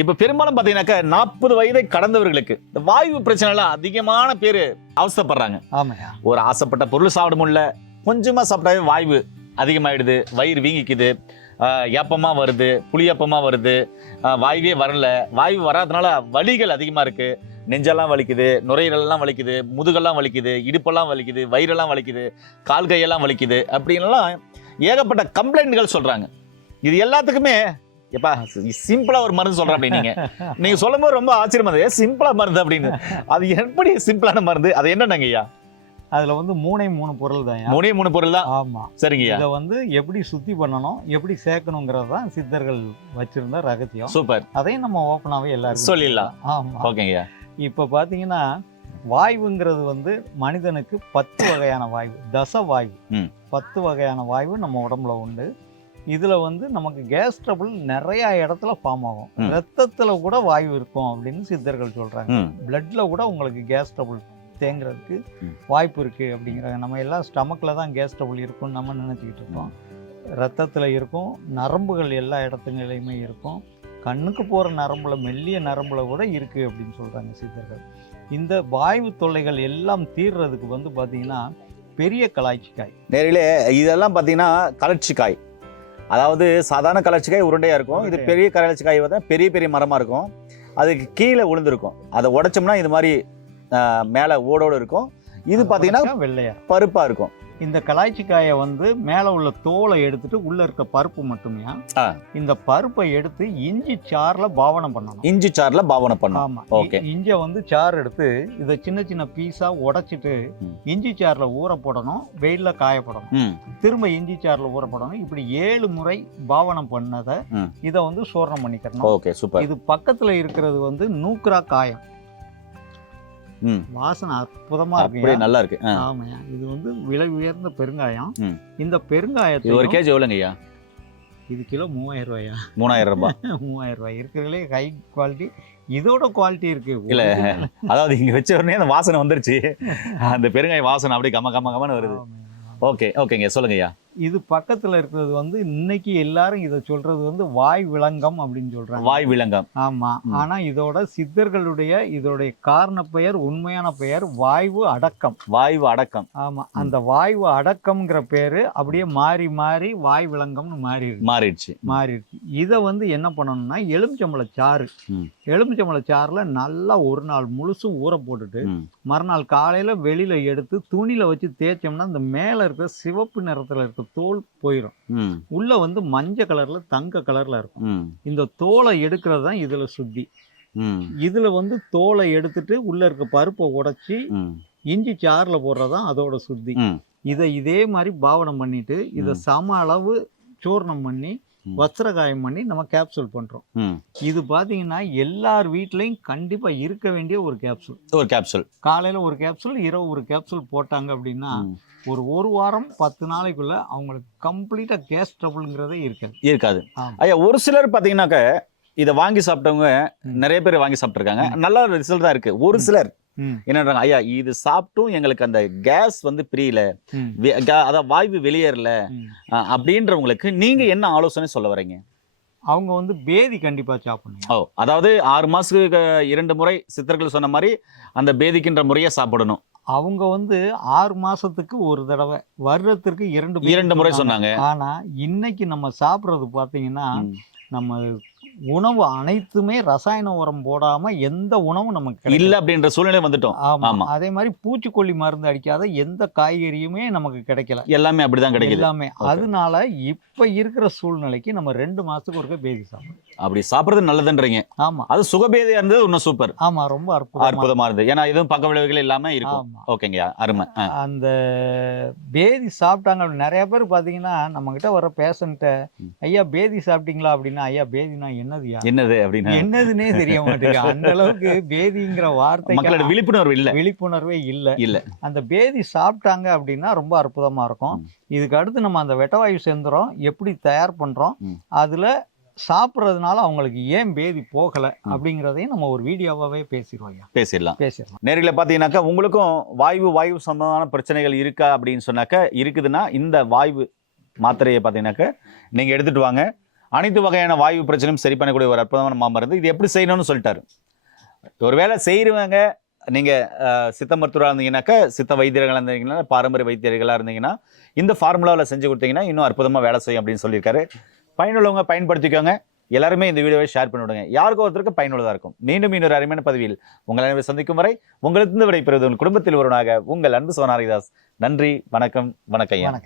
இப்ப பெரும்பாலும் பாத்தீங்கன்னாக்கா நாற்பது வயதை கடந்தவர்களுக்கு இந்த வாயு பிரச்சனைலாம் அதிகமான பேர் அவஸ்தைப்படுறாங்க ஆமாய்யா. ஒரு ஆசைப்பட்ட பொருள் சாப்பிட முடியல. கொஞ்சமா சாப்பிட்டாவே வாய்வு அதிகமாயிடுது வயிறு வீங்கிக்குது ஆஹ் ஏப்பமா வருது புளியப்பமா வருது வாய்வே வரல. வாய்வு வராதனால வலிகள் அதிகமா இருக்கு. நெஞ்செல்லாம் வலிக்குது நுரையீரல்லாம் வலிக்குது முதுகெல்லாம் வலிக்குது இடுப்பெல்லாம் வலிக்குது வயிறெல்லாம் வலிக்குது கால் கையெல்லாம் வலிக்குது அப்படின்லாம் ஏகப்பட்ட கம்ப்ளைண்ட்கள் சொல்றாங்க. இது எல்லாத்துக்குமே எப்பா சிம்பிளா ஒரு மருந்து சொல்றேன் அப்படி நீங்க. நீங்க சொல்லும் போது ரொம்ப ஆச்சரியமா இருந்தது. சிம்பிளா மருந்து அப்படின்னு? அது எப்படி சிம்பிளான மருந்து? அது என்னங்க ஐயா? அதுல வந்து மூணே மூணு பொருள் தான் மூணே மூணு பொருள் தான்? ஆமா. சரிங்கய்யா இதை வந்து எப்படி சுத்தி பண்ணணும் எப்படி சேர்க்கணுங்கிறது தான் சித்தர்கள் வச்சிருந்த ரகசியம். சூப்பர். அதையும் நம்ம ஓப்பனாவே எல்லாருக்கும் சொல்லிடலாம். ஆமா. ஓகேங்கய்யா இப்ப பாத்தீங்கன்னா வாயுங்கிறது வந்து மனிதனுக்கு பத்து வகையான வாயு தச வாயு ம். பத்து வகையான வாயு நம்ம உடம்புல உண்டு. இதுல வந்து நமக்கு கேஸ் ட்ரபிள் நிறைய இடத்துல ஃபார்ம் ஆகும். ரத்தத்துல கூட வாயு இருக்கும் அப்படின்னு சித்தர்கள் சொல்றாங்க. ம். பிளட்ல கூட உங்களுக்கு கேஸ் ட்ரபிள் தேங்குறதுக்கு. வாய்ப்பு இருக்கு அப்படிங்கிறாங்க நம்ம எல்லாம் ஸ்டமக்ல தான் கேஸ் ட்ரபிள் இருக்கும்னு நம்ம நினைச்சுக்கிட்டு இருக்கோம். ரத்தத்துல இருக்கும் நரம்புகள் எல்லா இடத்துங்களையுமே இருக்கும். கண்ணுக்கு போற நரம்புல மெல்லிய நரம்புல கூட இருக்கு அப்படின்னு சொல்றாங்க சித்தர்கள். இந்த வாயு தொல்லைகள் எல்லாம் தீர்றதுக்கு வந்து பாத்தீங்கன்னா பெரிய கலாய்ச்சிக்காய். நேரிலே இதெல்லாம் பார்த்தீங்கன்னா கலர்ச்சிக்காய். அதாவது சாதாரண கலர்ச்சிக்காய் உருண்டையா இருக்கும். இது. பெரிய கலர்ச்சிக்காய் வந்து பெரிய பெரிய மரமா இருக்கும். அதுக்கு கீழே விழுந்திருக்கும் அதை உடைச்சோம்னா இது மாதிரி மேலே ஓடோடு இருக்கும். இது பார்த்தீங்கன்னா வெள்ளையா? பருப்பா இருக்கும். இந்த கலாய்ச்சிக்காயை வந்து மேலே உள்ள தோலை எடுத்துட்டு உள்ள இருக்க பருப்பு மட்டுமே. இந்த பருப்பை எடுத்து இஞ்சி சாறுல பாவனம் பண்ணணும். இஞ்சி சாறுல பாவனை பண்ணும் ஆமா. Okay. இ- இஞ்சை வந்து சாறு எடுத்து இதை சின்ன சின்ன பீஸா உடைச்சிட்டு. இஞ்சி சாறுல ஊற போடணும் வெயில்ல காய போடணும். ம். திரும்ப இஞ்சி சாறுல ஊற போடணும். இப்படி ஏழு முறை பாவனம் பண்ணதை. இதை வந்து சோரணம் பண்ணிக்கணும் ஓகே சூப்பர். இது பக்கத்துல இருக்கிறது வந்து நூக்ரா காயம். வாசனை அற்புதமா இருக்கு நல்லா இருக்கு. ஆமாய்யா. இது வந்து விலை உயர்ந்த பெருங்காயம். இந்த இது ஒரு பெருங்காயத்தை கேஜி எவ்வளோங்க ஐயா இது கிலோ மூவாயிரம் ரூபாயா மூணாயிரம் ரூபாய் மூவாயிரம் ரூபாய். இருக்கிறதுலே ஹை குவாலிட்டி இதோட குவாலிட்டி இருக்கு. இல்ல. அதாவது இங்க வச்ச உடனே அந்த வாசனை வந்துருச்சு. அந்த பெருங்காய வாசனை அப்படியே கம கம கமன்னு வருது. ஓகே ஓகேங்க. சொல்லுங்க ஐயா இது பக்கத்துல இருக்கிறது வந்து இன்னைக்கு எல்லாரும் இதை சொல்றது வந்து வாய் விளங்கம் அப்படின்னு சொல்றாங்க. வாய் விலங்கம் ஆமா. ஆனா இதோட சித்தர்களுடைய இதோடைய காரண பெயர் உண்மையான பெயர் வாய்வு அடக்கம். வாய்வு அடக்கம். ஆமா. அந்த வாய்வு அடக்கம்ங்கிற பேரு அப்படியே மாறி மாறி வாய் விளங்கம்னு மாறி இருக்கு மாறிடுச்சு. மாறி இருக்கு இதை வந்து என்ன பண்ணணும்னா எலுமிச்சம்பழ சாறு ம். எலுமிச்சம்பழ சாறுல நல்லா ஒரு நாள் முழுசும் ஊற போட்டுட்டு. மறுநாள் காலையில வெளியில எடுத்து துணியில வச்சு தேய்ச்சோம்னா இந்த மேல இருக்க சிவப்பு நிறத்துல இருக்க தோல் போயிடும். உள்ள வந்து மஞ்சள் கலர்ல தங்க கலர்ல இருக்கும். இந்த தோலை எடுக்கிறது தான் இதுல சுத்தி. இதுல வந்து தோலை எடுத்துட்டு உள்ள இருக்க பருப்பை உடைச்சி. இஞ்சி சாறுல போடுறதுதான் அதோட சுத்தி. இதை இதே மாதிரி பாவனம் பண்ணிட்டு இதை. சம அளவு சூர்ணம் பண்ணி ம். வஸ்திரகாயம் பண்ணி நம்ம கேப்சூல் பண்றோம். இது பாத்தீங்கன்னா எல்லார் வீட்லயும் கண்டிப்பா இருக்க வேண்டிய ஒரு கேப்சூல் ஒரு கேப்சூல் காலையில ஒரு கேப்சூல் இரவு ஒரு கேப்சூல் போட்டாங்க அப்படின்னா ஒரு ஒரு வாரம் பத்து நாளைக்குள்ள அவங்களுக்கு கம்ப்ளீட்டா கேஸ் ட்ரபிள்ங்கிறதே இருக்காது இருக்காது. ஐயா ஒரு சிலர் பாத்தீங்கன்னாக்க இதை வாங்கி சாப்பிட்டவங்க. நிறைய பேர் வாங்கி சாப்பிட்டுருக்காங்க நல்ல ரிசல்ட் தான் இருக்கு ஒரு. சிலர் என்னன்றாங்க ஐயா இது சாப்பிட்டும் எங்களுக்கு அந்த கேஸ் வந்து பிரியல. அதான் வாய்வு வெளியேறல. அப்படின்றவங்களுக்கு நீங்க என்ன ஆலோசனை சொல்ல வரீங்க? அவங்க வந்து பேதி கண்டிப்பா சாப்பிடணும். ஓ அதாவது ஆறு மாசத்துக்கு இரண்டு முறை சித்தர்கள் சொன்ன மாதிரி அந்த பேதிக்கின்ற முறையை சாப்பிடணும். அவங்க வந்து ஆறு மாசத்துக்கு ஒரு தடவை வருடத்திற்கு இரண்டு இரண்டு முறை சொன்னாங்க. ஆனா இன்னைக்கு நம்ம சாப்பிடுறது பாத்தீங்கன்னா ம். நம்ம உணவு அனைத்துமே ரசாயன உரம் போடாம எந்த உணவும் நமக்கு இல்ல அப்படின்ற சூழ்நிலை வந்துட்டோம். ஆமா. அதே மாதிரி பூச்சிக்கொல்லி மருந்து அடிக்காத எந்த காய்கறியுமே நமக்கு கிடைக்கல. எல்லாமே அப்படிதான் கிடைக்குது. எல்லாமே. அதனால இப்ப இருக்கிற சூழ்நிலைக்கு நம்ம ரெண்டு மாசத்துக்கு ஒருக்க பேதி சாப்பிடணும். அப்படி சாப்பிடுறது நல்லதுன்றீங்க. ஆமா. அது சுகபேதியா இருந்தது இன்னும் சூப்பர். ஆமா ரொம்ப அற்புதமா அற்புதமா இருந்தது. ஏன்னா எதுவும் பக்க விளைவுகள் இல்லாம இருக்கும். ஓகேங்க அருமை. அந்த பேதி சாப்பிட்டாங்க நிறைய பேர் பாத்தீங்கன்னா நம்ம கிட்ட வர பேஷண்ட்ட. ஐயா பேதி சாப்பிட்டீங்களா? அப்படின்னா ஐயா பேதினா என்னதுயா? என்னது அப்படின்னு? என்னதுன்னே தெரிய மாட்டேங்குது. அந்த அளவுக்கு பேதிங்கிற மக்களோட வார்த்தை விழிப்புணர்வு இல்ல. விழிப்புணர்வே இல்ல. இல்ல. அந்த பேதி சாப்பிட்டாங்க அப்படின்னா ரொம்ப அற்புதமா இருக்கும். இதுக்கு அடுத்து நம்ம அந்த வெட்டவாயு சேர்ந்துறோம் எப்படி தயார் பண்றோம் ம். அதுல சாப்பிட்றதுனால அவங்களுக்கு ஏன் பேதி போகல. அப்படிங்கிறதையும் நம்ம ஒரு வீடியோவாவே பேசிடுவோம் பேசிடலாம். பேசிடலாம். நேரில் பார்த்தீங்கன்னாக்கா உங்களுக்கும் வாய்வு வாய்வு சம்பந்தமான பிரச்சனைகள் இருக்கா அப்படின்னு சொன்னாக்கா இருக்குதுன்னா இந்த வாய்வு மாத்திரையை பார்த்தீங்கன்னாக்கா நீங்கள் எடுத்துட்டு வாங்க. அனைத்து வகையான வாயு பிரச்சனையும் சரி பண்ணக்கூடிய ஒரு அற்புதமான மாமருந்து. இது எப்படி செய்யணும்னு சொல்லிட்டாரு. ஒருவேளை செய்கிறவங்க நீங்கள் சித்த மருத்துவராக இருந்தீங்கன்னாக்கா சித்த வைத்தியர்களாக இருந்தீங்கன்னா பாரம்பரிய வைத்தியர்களாக இருந்தீங்கன்னா இந்த ஃபார்முலாவில் செஞ்சு கொடுத்தீங்கன்னா இன்னும் அற்புதமாக வேலை செய்யும் அப்படின்னு சொல்லியிருக்காரு. பயனுள்ளவங்க பயன்படுத்திக்கோங்க. எல்லாருமே இந்த வீடியோவை ஷேர் பண்ணி விடுங்க. யாருக்கும் ஒருத்தருக்கு பயனுள்ளதாக இருக்கும்? மீண்டும் இன்னொரு அருமையான பதிவில் உங்களை அனைவரும் சந்திக்கும் வரை உங்களுக்கு விடைபெறுவது உங்கள் குடும்பத்தில் ஒருவனாக உங்கள் அன்பு சோனாரிதாஸ். நன்றி வணக்கம் வணக்கம் வணக்கம்.